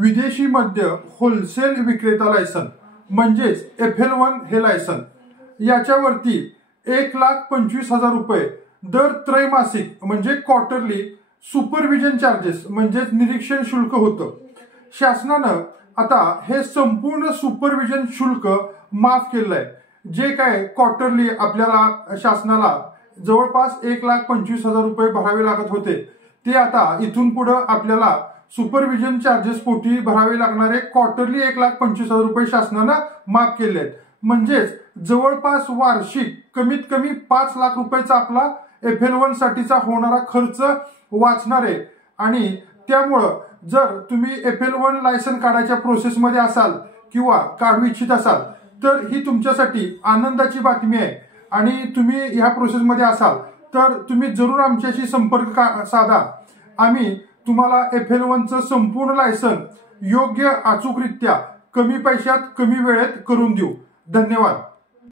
विदेशी मद्य होलसेल विक्रेता लायसन म्हणजेच FL1 हे लायसन याच्यावरती 1,25,000 रुपये दर त्रैमासिक म्हणजे क्वार्टरली सुपरविजन चार्जेस म्हणजेच निरीक्षण शुल्क होतं। शासनानं आता हे संपूर्ण सुपरविजन शुल्क माफ केलं आहे। जे काय क्वार्टरली आपल्याला शासनाला जवळपास 1,25,000 रुपये भरावे लागत होते ते आता इथून पुढे आपल्याला सुपरविजन चार्जेस पोटी भरावे लागणारे क्वार्टरली 1,25,000 रुपये शासनानं माफ केले आहेत। म्हणजेच जवळपास वार्षिक कमीत कमी 5 लाख रुपयाचा आपला FL1 साठीचा होणारा खर्च वाचणार आहे। आणि त्यामुळं जर तुम्ही FL1 लायसन काढायच्या प्रोसेसमध्ये असाल किंवा काढू इच्छित असाल तर ही तुमच्यासाठी आनंदाची बातमी आहे। आणि तुम्ही ह्या प्रोसेसमध्ये असाल तर तुम्ही जरूर आमच्याशी संपर्क साधा। आम्ही तुम्हाला FL1चं संपूर्ण लायसन योग्य अचूकरित्या कमी पैशात कमी वेळेत करून देऊ। धन्यवाद।